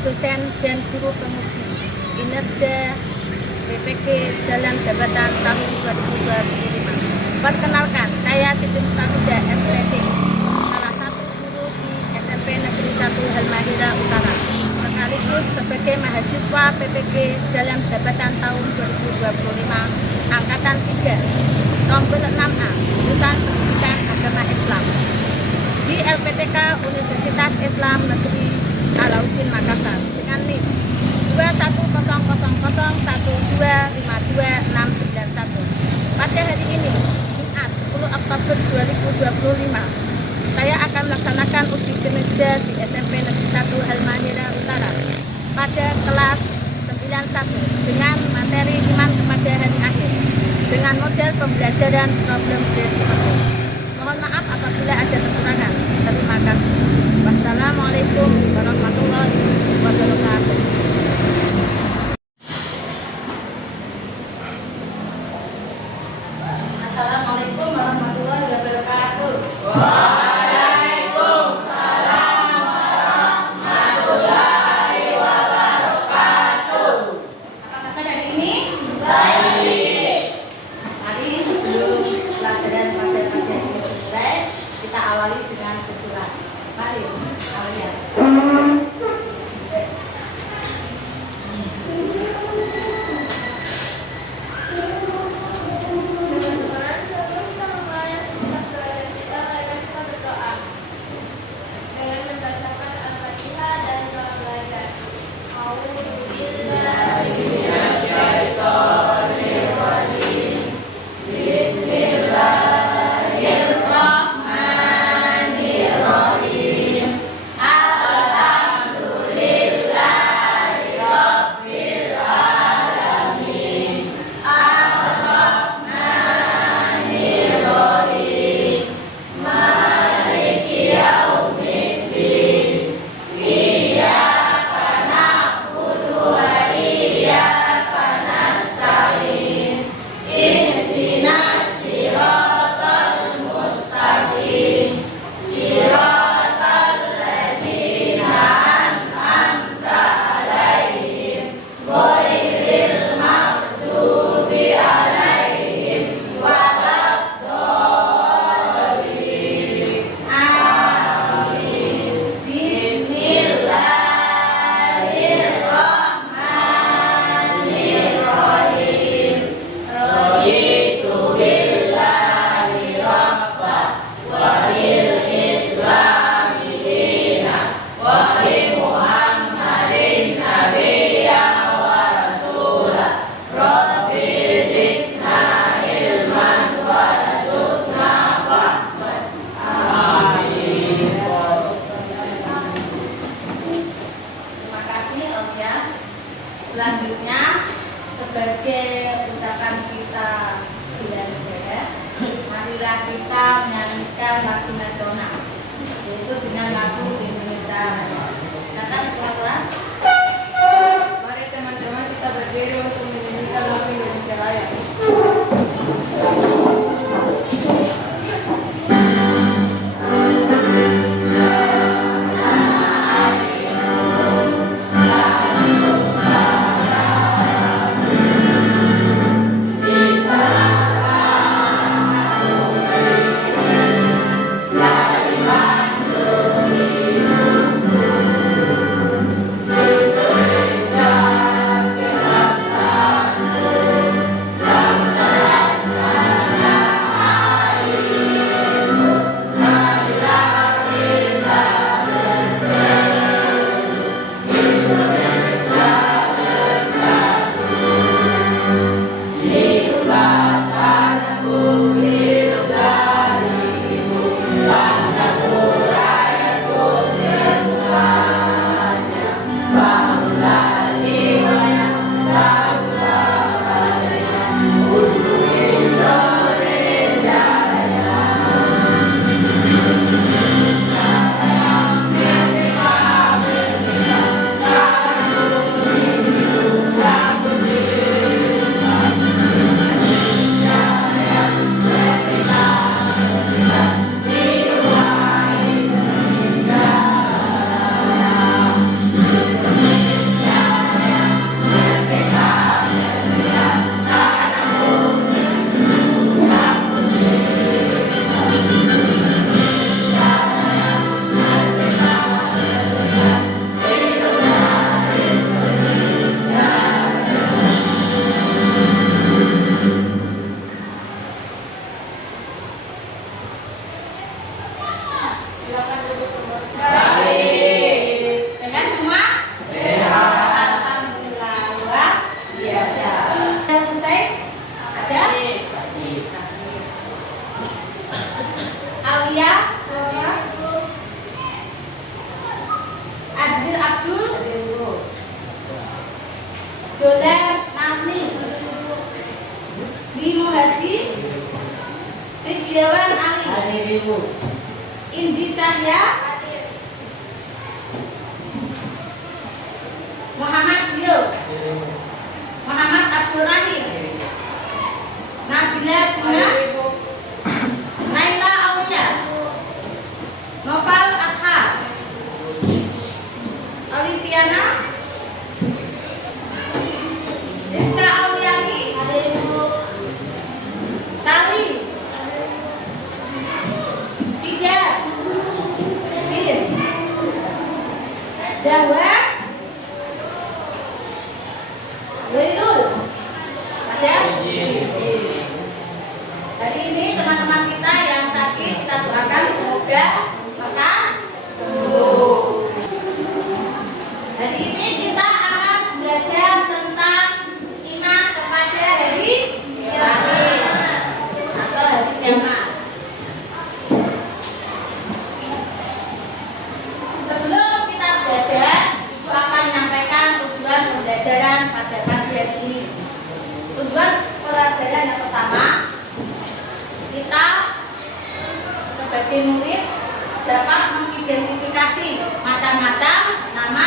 dosen dan guru penguji kinerja PPK dalam jabatan tahun 2025. Perkenalkan, saya Siti Mustafidah SPD, salah satu guru di SMP Negeri 1 Halmahera Utara, sekaligus sebagai mahasiswa PPK dalam jabatan tahun 2025 Angkatan 3 Tombol 6A jurusan Pendidikan Agama Islam di LPTK Universitas Islam Negeri Alauddin Makassar dengan NIM 21001252691. Pada hari ini, Jumat 10 Oktober 2025, saya akan melaksanakan uji kinerja di SMP Negeri 1 Halmahera Utara pada kelas 91 dengan materi iman kepada hari akhir dengan model pembelajaran problem based approach. Mohon maaf apabila ada kekurangan. Terima kasih. Wassalamualaikum warahmatullahi wabarakatuh. Assalamualaikum warahmatullahi wabarakatuh. Waalaikumsalam warahmatullahi wabarakatuh. Apa kabar hari ini? Baik. Mari sebelum pelajaran materi-materi ini dimulai, kita awali dengan berdoa. Mari awali. Selanjutnya, sebagai ucapan kita bila negara, marilah kita menyanyikan lagu nasional, yaitu dengan lagu Indonesia Raya. Silakan ketua kelas. Mari teman-teman kita berdiri untuk menyanyikan lagu Indonesia Raya. Dari Bandung Indi Cahya, Muhammad Dio, Muhammad Abdul Rahim, Nabila Bunga, Naila Aulia, Noval Adha, Oliviana, Rizka Auliani, Sali, Ida, Jin, Zawa, Welul, ada? Hari ini teman-teman kita yang sakit kita doakan semoga lekas sembuh. Hari ini kita akan belajar tentang iman kepada hari akhir atau hari kiamat. Sebelum kita belajar, Ibu akan menyampaikan tujuan pembelajaran pada pagi hari ini. Tujuan pelajaran yang pertama, kita sebagai murid dapat mengidentifikasi macam-macam nama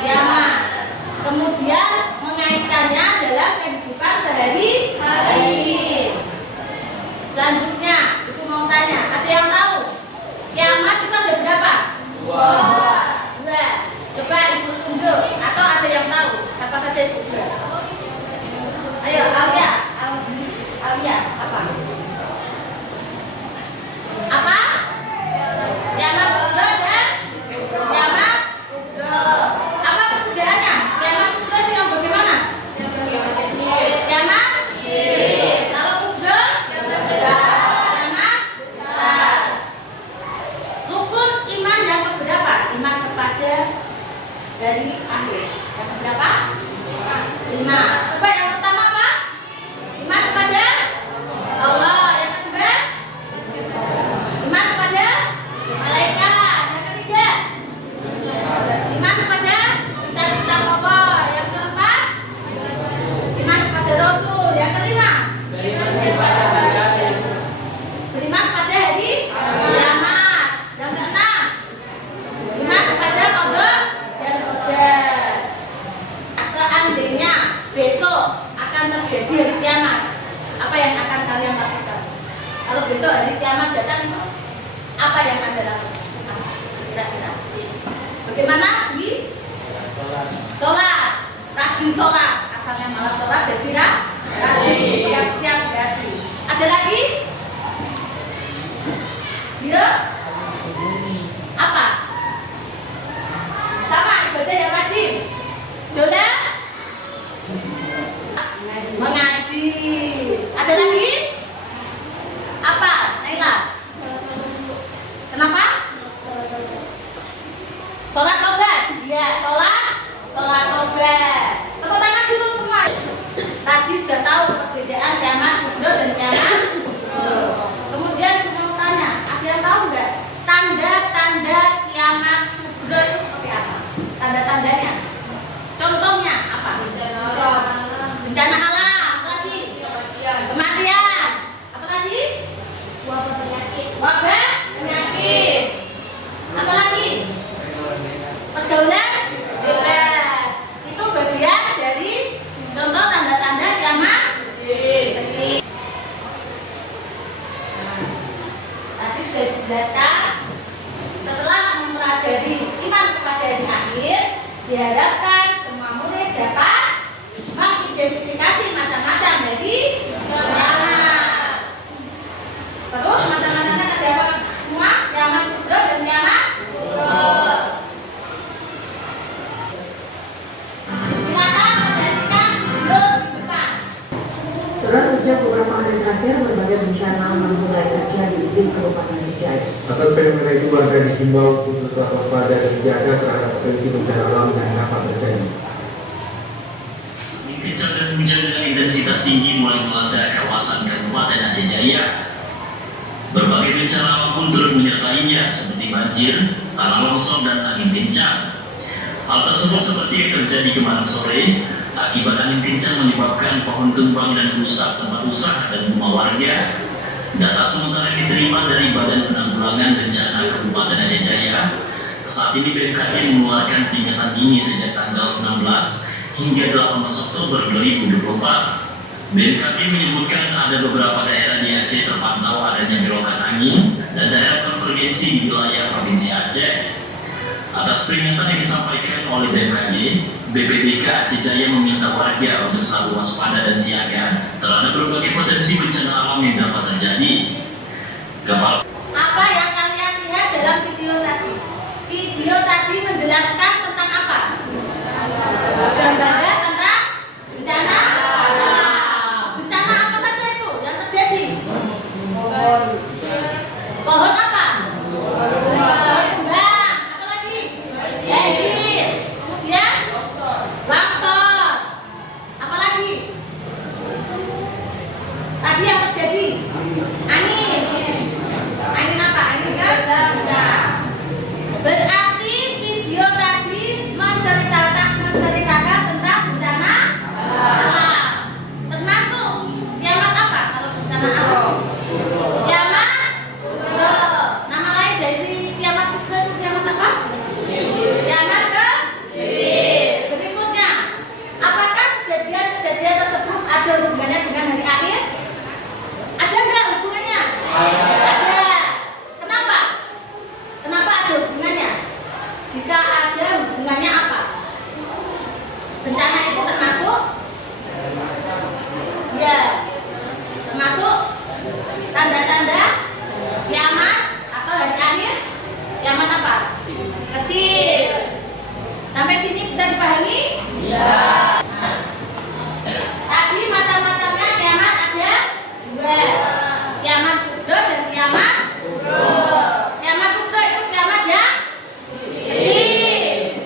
kiamat, kemudian mengaitkannya dalam kehidupan sehari-hari. Selanjutnya, Ibu mau tanya, ada yang tahu kiamat itu ada berapa? Dua. Coba Ibu tunjuk, atau ada yang tahu? Siapa saja Ibu juga? Ayo, Alia. Alia, apa? Apa? Kiamat sudah dan kiamat sudah. Apa perbedaannya? Kiamat sudah itu yang bagaimana? Kiamat kecil. Kalau sudah kiamat besar. Rukun iman yang keberapa? Iman kepada dari akhir. Yang keberapa? 5. Coba yang pertama apa? Iman kepada Allah. Yang kedua? Iman kepada malaikat. Yang ketiga? Iman kepada kitab-kitab Allah. Yang keempat? Iman kepada Rasul. Yang kelima? Beriman kepada hari kiamat. Yang keenam? Iman kepada qada dan qadar. Seandainya besok akan terjadi hari kiamat, apa yang akan kalian lakukan? Kalau besok hari kiamat datang itu apa yang Anda lakukan? Kira-kira bagaimana? Sholat, rajin sholat. Asalnya malah sholat jadi rajin, siap-siap berarti. Ada lagi? Dia apa? Sama ibadah yang rajin. Doa, mengaji. Ada lagi? Apa? Naila? Kenapa? Sholat taubat. Ya, sholat taubat. Tepuk tangan dulu semua. Tadi sudah tahu perbedaan kiamat subuh dan kiamat. Kemudian mau tanya, ada yang tahu nggak tanda-tanda kiamat subuh itu seperti apa? Tanda-tandanya? Contohnya apa? Bencana alam. Apa lagi? Kematian. Apa lagi? Wabah penyakit. Apa lagi? Pergaulan bebas. Itu bagian dari contoh tanda-tanda kiamat kecil. Tadi sudah dijelaskan. Setelah mempelajari iman kepada hari akhir, diharapkan semua murid dapat mengidentifikasi macam-macam dari kiamat. Terus macam-macamnya ada apa semua? Kiamat sudah dan kiamat. Silakan menjadikan blog di depan. Saudara, sejak beberapa hari terakhir berbagai bencana mulai terjadi di Kabupaten Jijaya. Atas fenomena itu warga dihimbau untuk tetap waspada dan siaga terhadap potensi bencana alam yang dapat terjadi. Kencang dan hujan dengan intensitas tinggi mulai melanda kawasan Kabupaten Aceh Jaya. Berbagai bencana alam pun turut menyertainya seperti banjir, tanah longsor dan angin kencang. Hal tersebut seperti yang terjadi kemarin sore akibat angin kencang menyebabkan pohon tumbang dan rusak tempat usaha dan rumah warga. Data sementara yang diterima dari Badan Penanggulangan Bencana Kabupaten Aceh Jaya, saat ini BMKG mengeluarkan peringatan dini sejak tanggal 16 hingga 18 Oktober 2024. BMKG menyebutkan ada beberapa daerah di Aceh terpantau adanya belokan angin dan daerah konvergensi di wilayah Provinsi Aceh. Atas peringatan yang disampaikan oleh BMKG, BPBD Aceh Jaya meminta warga untuk selalu waspada dan siaga terhadap berbagai potensi bencana alam yang dapat terjadi. Kepala Apa yang kalian lihat dalam video tadi? Video tadi menjelaskan tentang apa? Gambaran tentang bencana alam. Bencana apa saja itu yang terjadi? Pohon apa? Pohon tumbang. Apa lagi? Banjir. Kemudian longsor. Apa lagi? Tadi yang terjadi angin. Angin apa? Angin kencang. Berarti video tadi menceritakan tentang bencana alam. Termasuk kiamat apa kalau bencana alam? Kiamat sugro. Nama lain dari kiamat sugro itu kiamat apa? Kiamat kecil. Berikutnya, apakah kejadian-kejadian tersebut ada hubungannya dengan hari akhir? Ada nggak hubungannya? Ada. Kenapa? Kenapa ada hubungannya? Jika ada hubungannya apa? Bencana itu termasuk? Ya, termasuk tanda-tanda kiamat atau hari akhir? Kiamat apa? Kecil. Sampai sini bisa dipahami? Bisa. Tadi macam-macamnya kiamat ada dua. Kiamat sugro dan kiamat kubro. Kiamat sugro itu kiamat yang kecil.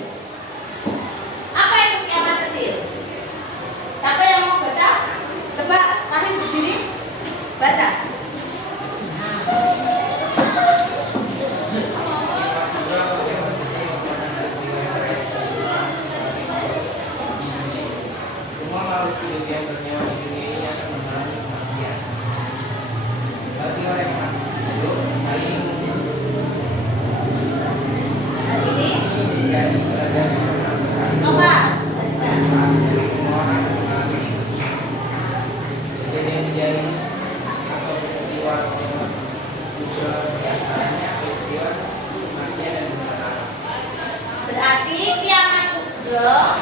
Apa itu kiamat kecil? Siapa yang mau baca? Coba Rahim berdiri, baca. Semua makhluk hidup yang bernyawa di dunia ini akan mengalami kematian. Bagi orang yang masih hidup, hal ini Hari ini, menjadi pelajaran yang sangat berharga. Nova. Semua orang akan mengalami kematian. Kejadian atau peristiwa juga diantaranya peristiwa kematian dan bencana alam. Berarti kiamat sugro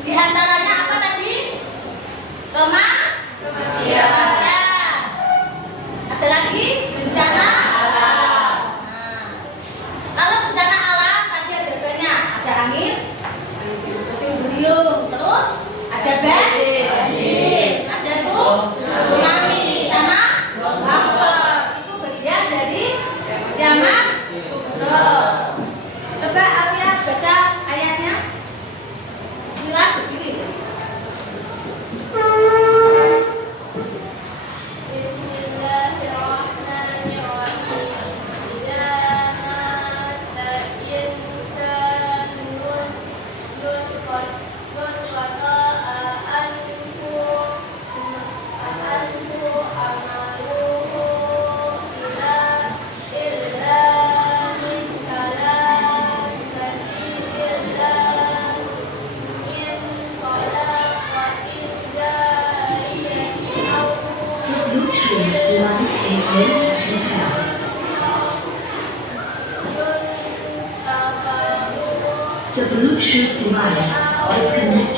di antaranya apa tadi? Kematian. Ada lagi bencana alam. Nah, kalau bencana alam tadi ada banyak, ada angin, puting-beliung, terus ada banjir, ada tsunami, tanah longsor. Itu bagian dari kiamat sugro. Coba Alia baca ayatnya. Bismillah, begini. The Bluetooth device is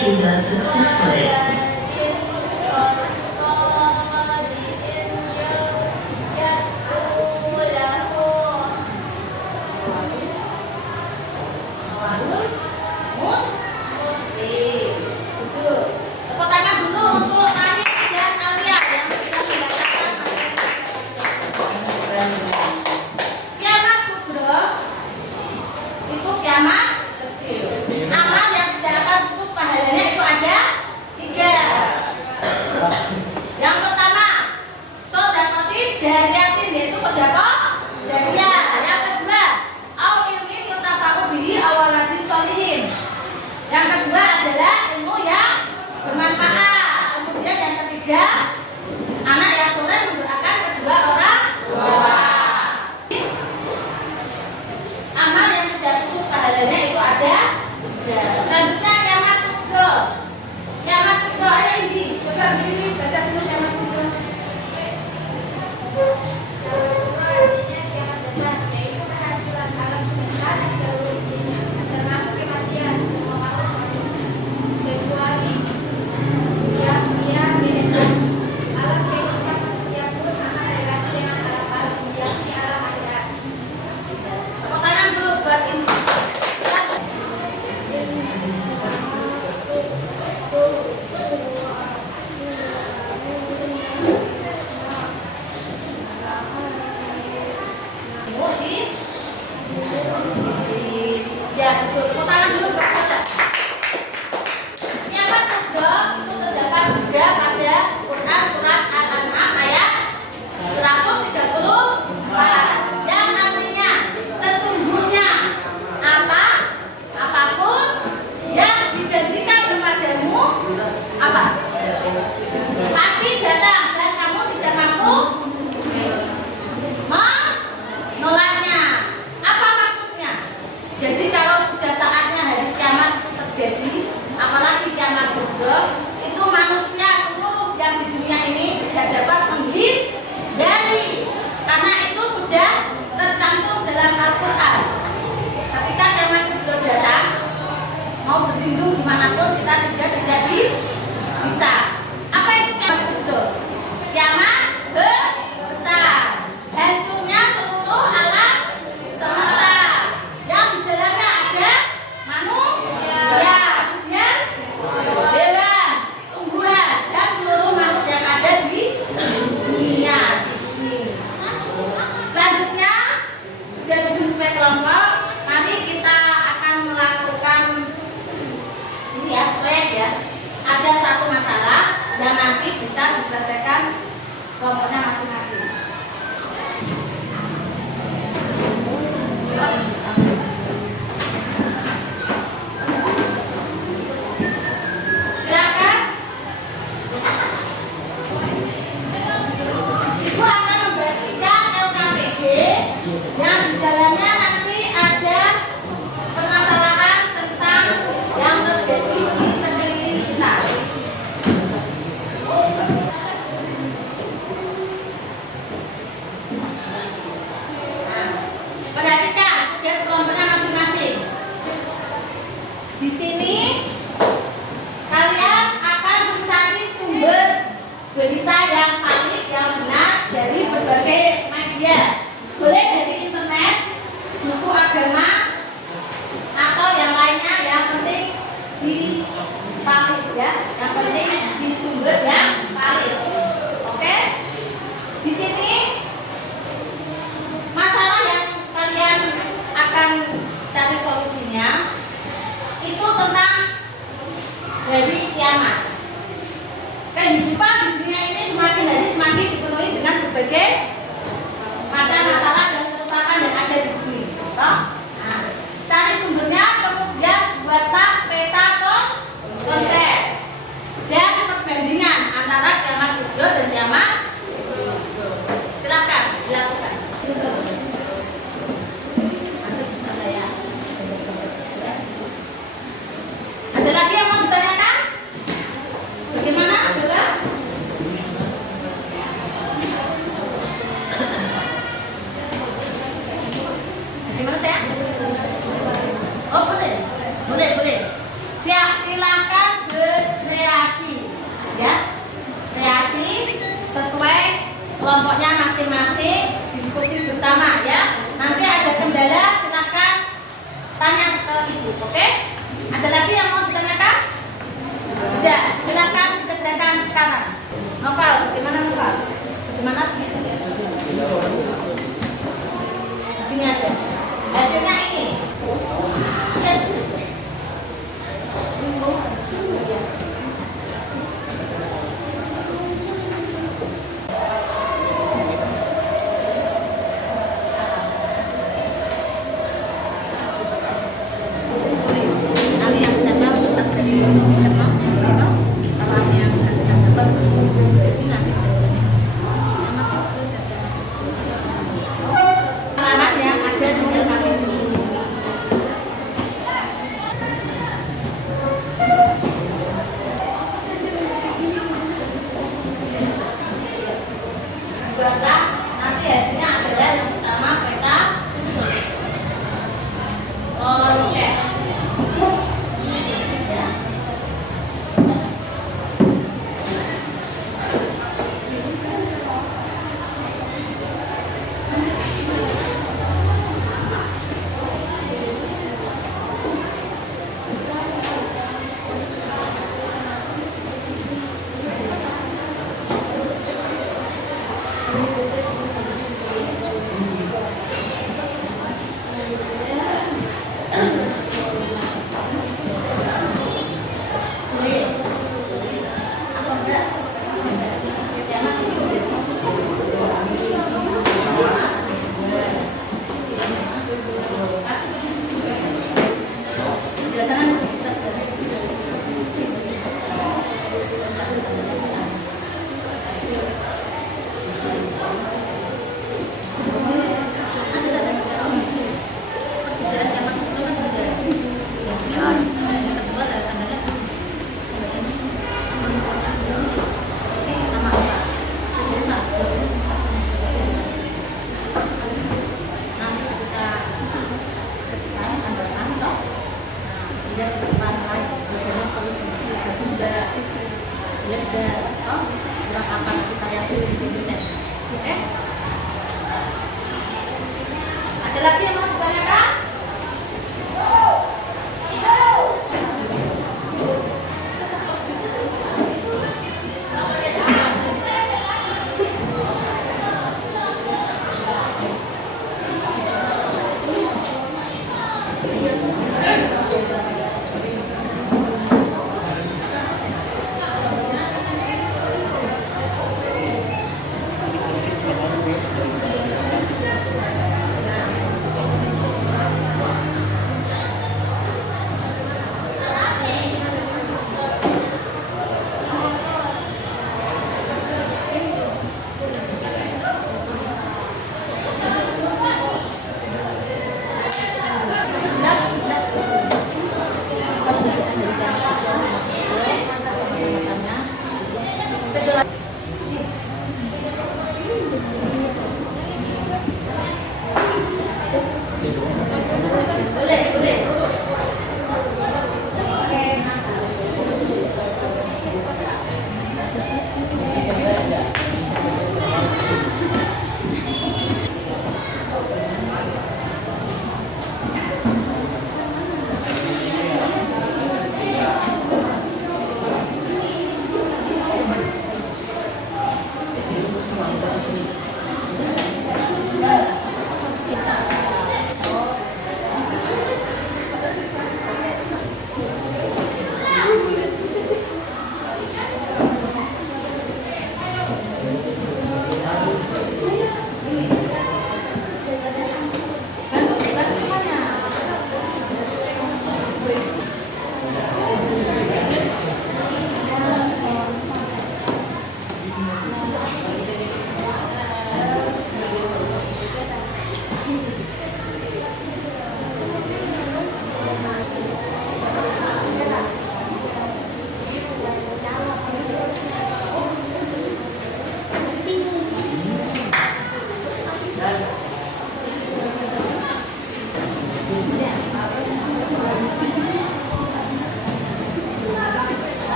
connected successfully. Tepuk tangan dulu untuk Rahim dan Alia yang sudah mendapatkan kiamat sugro itu kiamat kecil. Amal yang tidak akan putus pahalanya itu ada 3. Yang pertama, sodakotin jariyatin, yaitu sodako jariyah. Yang kedua, au ilmin yutafa'u bihi awaladin solihin. Yang kedua adalah ilmu yang bermanfaat. Kemudian yang ketiga, anak yang soleh mendoakan kedua orang tua. Amal yang tidak putus pahalanya itu ada. Selanjutnya kiamat kubro. Kiamat kubro ayat ini. Coba berdiri baca dulu kiamat kubro. Artinya kiamat besar, yaitu kehancuran alam semesta dan seluruh isinya, termasuk kematian semua makhluk kecuali yang dia mengenal. Alam kehidupan manusia pun akan tergantung dengan alam-alam, yakni alam akhirat. Tepuk tangan dulu buat ini. Ya betul, tepuk tangan dulu buat kita. Kiamat kubro itu terdapat juga pada Quran surat Al-An'am ayat 134 yang artinya sesungguhnya apapun yang dijanjikan kepadamu pasti datang dan kamu tidak mampu menolaknya. Apa maksudnya? Jadi kalau sudah saatnya hari kiamat itu terjadi, apalagi kiamat kubro, itu manusia seluruh yang di dunia ini tidak dapat menghindari, karena itu sudah tercantum dalam Al-Quran. Ketika kiamat kubro datang, mau berlindung dimanapun kita sudah tidak bisa. Apa itu kiamat kubro? Kiamat besar, hancurnya seluruh alam semesta yang di dalamnya ada manusia, kemudian hewan, tumbuhan, dan seluruh makhluk yang ada di dunia ini. Selanjutnya sudah sesuai kelompok. Mari kita akan melakukan ini ya, proyek ya. Ada satu masalah yang nanti bisa diselesaikan kelompoknya masing-masing. Silakan. Ibu akan membagikan LKPD yang di dalamnya nanti ada permasalahan tentang yang terjadi di sekeliling kita. Nah, perhatikan tugas kelompoknya masing-masing. Di sini kalian akan mencari sumber berita yang valid, yang benar dari berbagai media. Boleh dari internet, buku agama, atau yang lainnya. Yang penting di valid ya, yang penting di sumber yang valid. Oke? Di sini masalah yang kalian akan cari solusinya itu tentang hari kiamat. Kehidupan di dunia ini semakin hari semakin dipenuhi dengan berbagai macam masalah dan kerusakan yang ada di bumi. Nah, cari sumbernya, kemudian buatlah peta konsep dan perbandingan antara kiamat kubro dan kiamat. Silakan dilakukan. Ada lagi yang mau ditanyakan? Bagaimana? Adalah? Bagaimana saya? Oh boleh, boleh. Silakan berkreasi, ya. Kreasi sesuai kelompoknya masing-masing, diskusi bersama, ya. Nanti ada kendala, silakan tanya ke ibu, oke? Ada lagi yang mau ditanyakan? Tidak, silakan dikerjakan sekarang. Novel, bagaimana Novel? Bagaimana? Di sini aja. Hasilnya ini. Ya, di sini. Nanti yang tidak tahu kertas dari internal, kalau ada yang kasih bagus. dia depan lagi sebenarnya kalau aku sudah kurang apa kita yang di sini kan. Oke, ada lagi yang mau ditanyakan?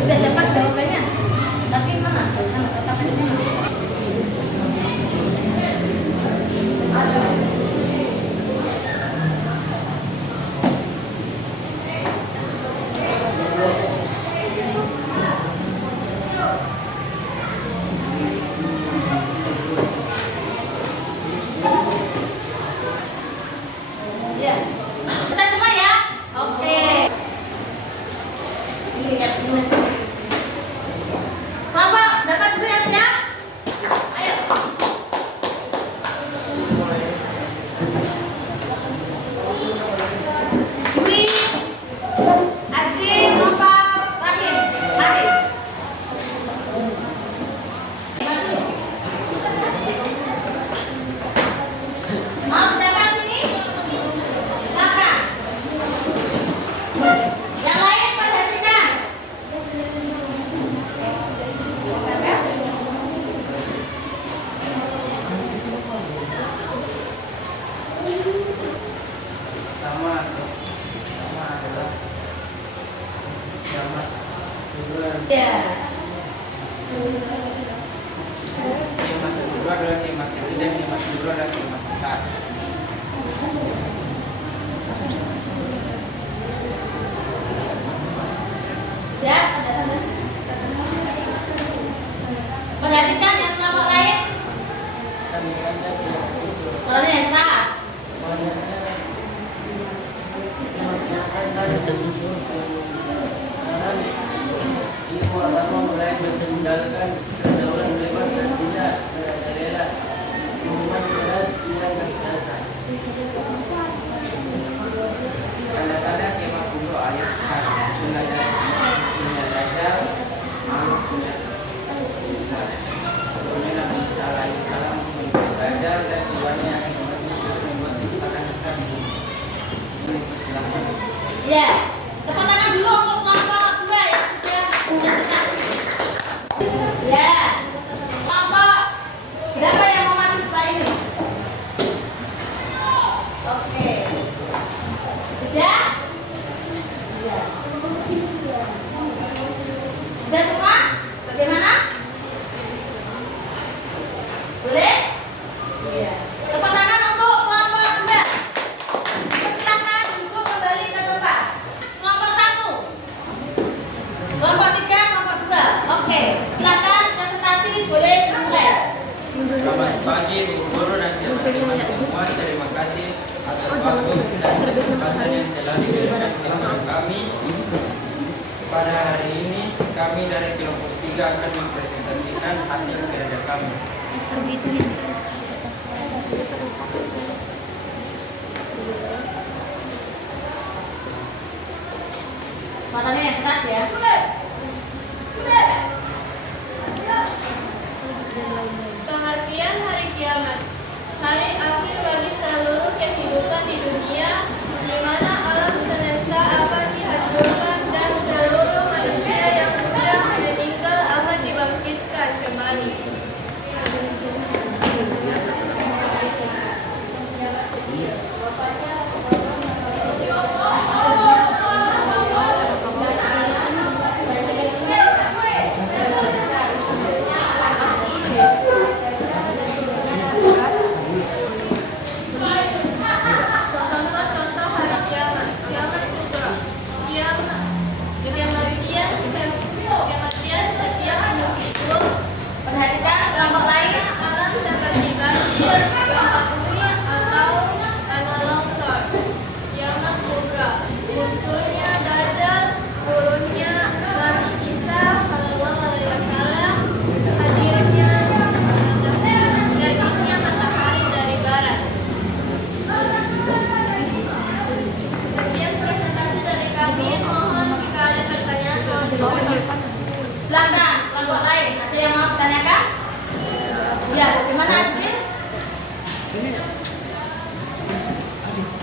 Sudah dapat jawabannya. Tapi mana? Ya. nikmat insiden, nikmat kubro, dan nikmat besar. Ya, tanda-tanda. Perhatikan yang kelompok lain. Soalnya yang keras. Ibu agama mulai berkendalikan pergaulan bebas dan tidak rela hubungan keras yang berkerasan. Tanda-tanda kemah kubro ayat 1. Punya Dajjal, makhluk punya Isa. Punya Nabi Isa alaihi salam mengikuti Dajjal dan tuannya akan membuat kerusakan besar di bumi. Silahkan. Ya, tepuk tangan dulu untuk kelompok 2 yang sudah presentasi. Ya, kelompok berapa yang mau maju setelah ini? Oke, sudah? Iya. Sudah semua? Bagaimana? Boleh? Iya. Tepuk tangan untuk kelompok 2. Silakan duduk kembali ke tempat. Kelompok 1, kelompok 3, kelompok 2. Oke, silakan presentasi boleh dimulai. Selamat pagi Bu Guru dan teman-teman semua. Terima kasih atas waktu dan kesempatan yang telah diberikan kepada kami. Pada hari ini kami dari kelompok 3 akan mempresentasikan hasil kerja kami. Suaranya yang keras ya. Pengertian hari kiamat. Hari akhir bagi seluruh kehidupan di dunia, di mana alam semesta akan dihancurkan dan seluruh manusia yang sudah meninggal akan dibangkitkan kembali. Contoh-contoh hari kiamat. Kiamat kubra. Kematian setiap individu. Perhatikan kelompok lain. Alam seperti banjir, gempa bumi atau tanah longsor. Kiamat kubra. Munculnya Dajjal, turunnya Nabi Isa sallallahu alaihi wasallam, hadirnya jadinya matahari dari barat. Sekian presentasi dari kami. Mohon jika ada pertanyaan mohon dijawab. Silakan kelompok lain. Ada yang mau bertanyakan? Ya, bagaimana Asrin?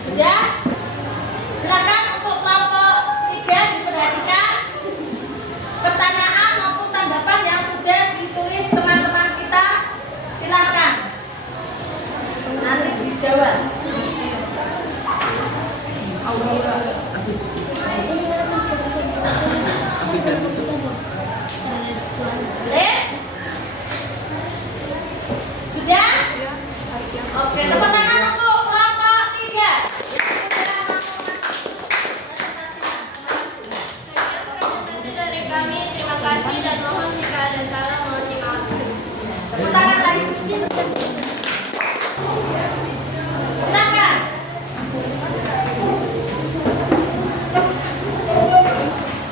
Sudah? Silakan untuk kelompok 3 diperhatikan pertanyaan maupun tanggapan yang sudah ditulis teman-teman kita. Silakan. Nanti dijawab. Boleh? Sudah? Oke, tepuk tangan untuk kelompok 3 yang sudah Sekian presentasi dari kami. Terima kasih dan mohon jika ada salah mohon dimaafkan. tepuk tangan lagi. Silakan.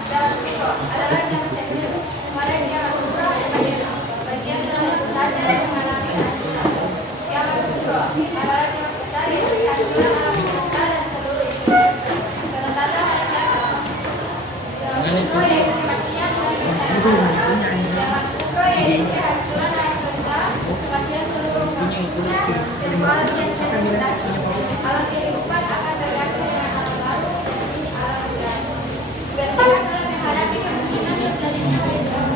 Dalam sifat adalah jalan kecil. Kemarin kiamat kubra bagian terlalu besar dari mengalami kehancuran. Kiamat kubra adalah kiamat besar yang kehancuran alam semesta dan seluruh isi. Tanda-tanda hari kiamat. Kiamat kubra yaitu kematian dan bencana. Kiamat kubra yaitu kehancuran alam semesta, kematian seluruh makhluknya, situasi yang tidak terjadi. Alam kehidupan akan berganti dengan alam baru dan ini alam baru. Bersiap dalam menghadapi kemungkinan terjadinya peristiwa.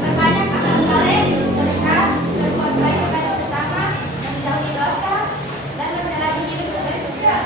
Perbanyak amal saleh, sedekah, berbuat baik kepada sesama, menjauhi dosa, dan menjalani hidup sesuai tujuan.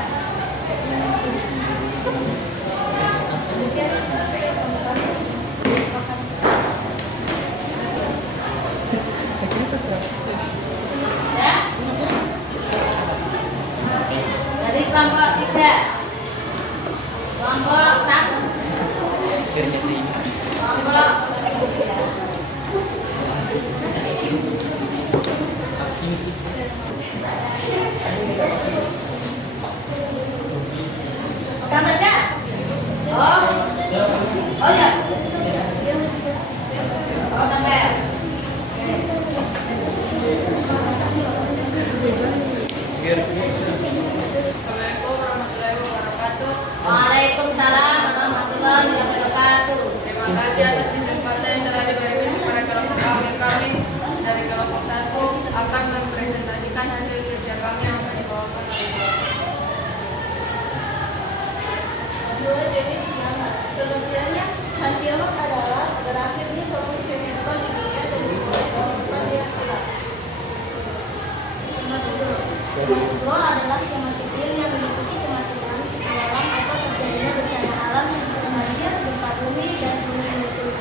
Pegang saja. Oh ya. Oh sampai. Waalaikumsalam warahmatullahi wabarakatuh. Terima kasih atas kesempatan yang telah diberikan kepada kelompok kami dari kelompok 1 akan mempresentasikan hasil kerja kami yang akan dibawakan oleh Bapak. Dua jenis kiamat. Kelebihannya hari kiamat adalah berakhirnya seluruh kehidupan di dunia dan dimulai kehidupan di akhirat. Kiamat kubro. Kiamat kubro adalah kiamat kecil yang meliputi kematian seseorang atau terjadinya bencana alam seperti banjir, gempa bumi, dan bumi meletus.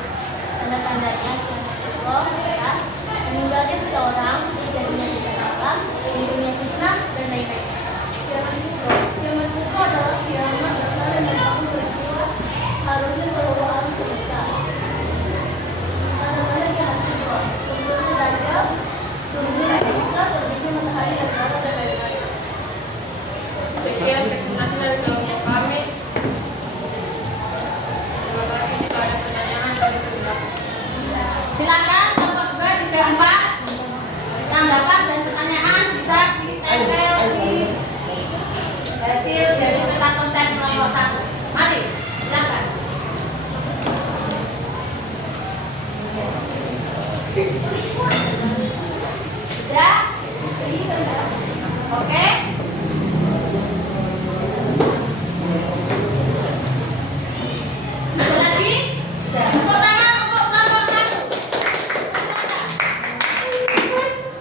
Tanda-tandanya kiamat kubro adalah meninggalnya seseorang, terjadinya bencana alam, munculnya fitnah, dan lain-lain. Kiamat kubro adalah kiamat besar yang merupakan peristiwa harusnya seluruh alam semesta. Tanda-tanda kiamat kubro: munculnya Dajjal, turunnya Nabi Isa, terbitnya matahari dan barat, dan lain-lain. Sekian presentasi dari kelompok kami. Terima kasih. Jika ada pertanyaan, kami persilakan. Silakan kelompok 2 juga 4. Tanggapan dan pertanyaan bisa ditempel di hasil dari peta konsep kelompok 1. Mari, silakan. Sudah? Oke. Ada lagi? Sudah. Tepuk tangan untuk kelompok 1. Silakan.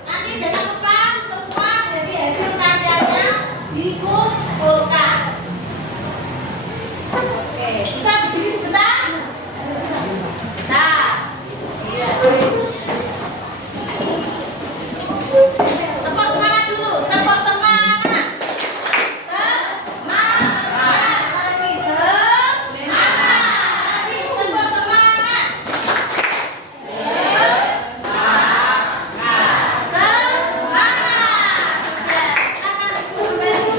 Nanti jangan lupa semua dari hasil karyanya dikumpulkan. Oke, bisa berdiri sebentar? Bisa. Iya. Tepuk semangat dulu, tepuk semangat. Semangat lagi, semangat lagi, tepuk semangat. Semangat. Sudah, silakan kembali.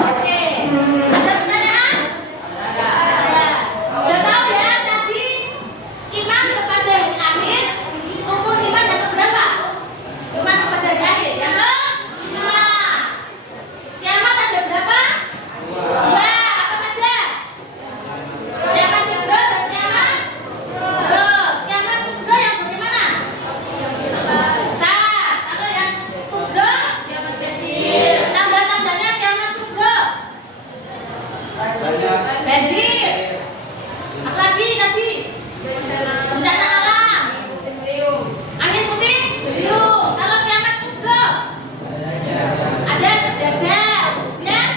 Oke, ada pertanyaan? Ada. Sudah tahu ya tadi iman kepada hari akhir, rukun iman yang keberapa? Iman kepada hari akhir yang kelima. Kiamat ada berapa? 2. Apa saja? Kiamat kubro dan kiamat kubro. Kiamat kubro yang bagaimana? Besar. Kalau yang kubro? Kiamat kecil. Tanda-tandanya kiamat kubro. Banjir. Apalagi tadi? Bencana alam. Angin putih? Beliung. Kalau kiamat kubro? Ada Dajjal. Kemudian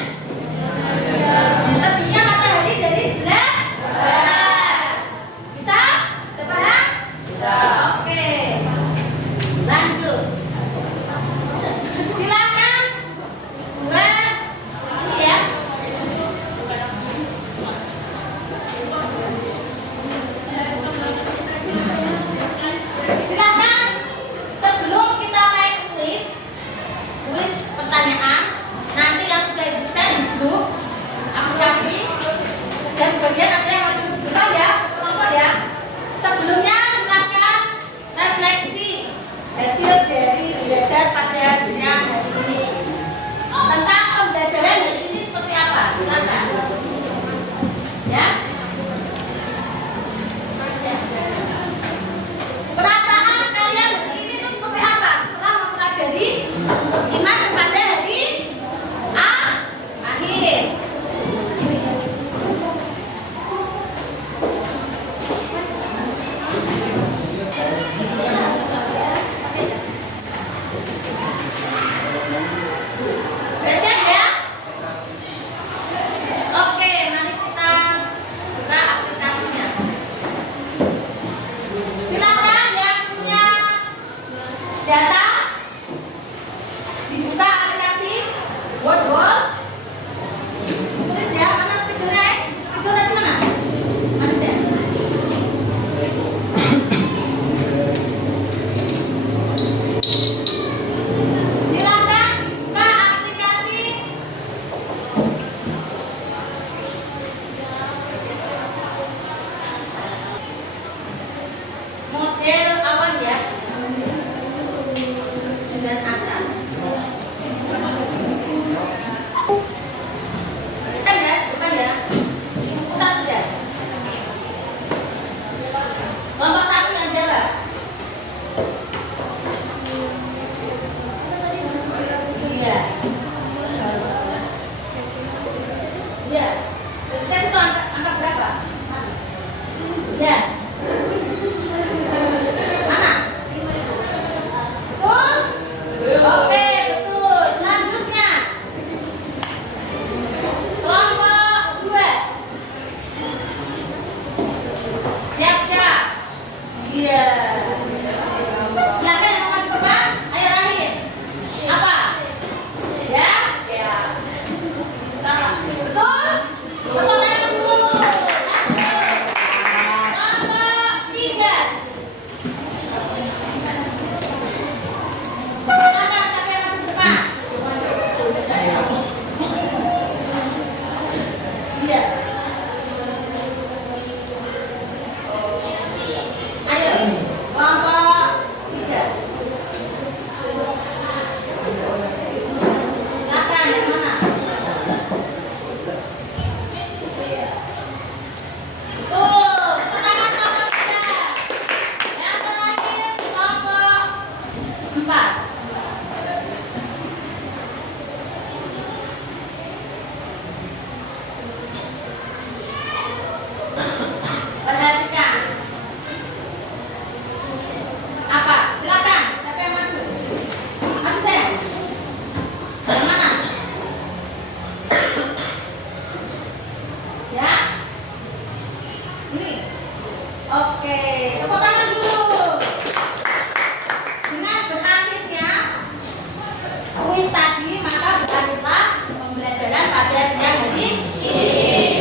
terbitnya matahari dari sebelah barat. Bisa? Bisa paham? Bisa. Oke. Lanjut. Silakan. Buat ini ya. Silakan sebelum kita main kuis pertanyaan, nanti yang sudah ibu share di grup aplikasi dan sebagian ada yang wajib bergerak ya, kelompok ya. Sebelumnya silakan refleksi hasil dari belajar pada siang hari ini tentang pembelajaran hari ini seperti apa. Silakan ya. Perasaan kalian hari ini itu seperti apa setelah mempelajari iman kepada hari akhir? Ini guys. Sudah siap ya? Oke, mari kita buka aplikasinya. Silakan yang punya data dibuka aplikasi Wordwall. Tulis ya, mana speakernya? Speaker tadi mana? Mana sih? dan Acan. Bukan ya? Putar sudah. Kelompok 1 yang jawab. Iya. Iya. Saya itu angka berapa? Iya. Mana? Oh. Oke, betul. Selanjutnya. Kelompok 2. Siap-siap. Iya. Siapa yang mau maju depan? Ayo Rahim. Apa? Ya? Ya. Salah. Betul? Tepuk tangan dulu. Kelompok 3. Silakan siapa yang maju depan? Iya. Ayo, kelompok 3. Silakan yang mana? Tuh, tepuk tangan kelompok 3. Yang terakhir kelompok 4. Perhatikan. Apa? Silakan. Siapa yang maju? Maju saya. Yang mana? Ya? Ini. Oke. Tepuk tangan dulu. Dengan berakhirnya kuis tadi, maka berakhirlah pembelajaran pada siang hari ini.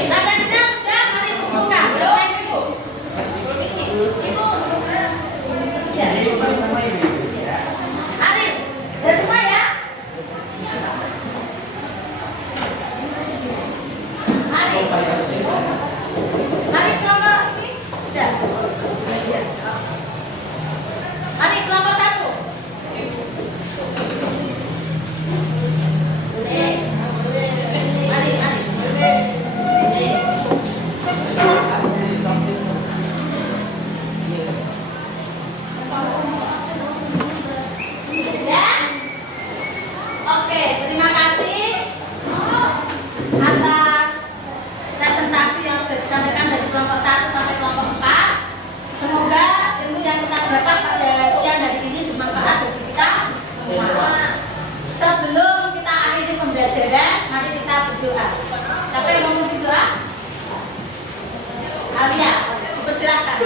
Refleksinya sudah, mari kumpulkan. Refleksi. Ya. Mari, udah semua ya? Mari. Mari kelompok ini sudah. Mari kelompok 1. Boleh. Mari, mari. Boleh. Ya? Oke, terima kasih atas presentasi yang sudah disampaikan dari kelompok 1 sampai kelompok 4. Semoga ilmu yang kita dapat pada siang hari ini bermanfaat bagi kita semua. Sebelum kita akhiri pembelajaran, mari kita berdoa. Siapa yang mau berdoa? Alia, dipersilakan.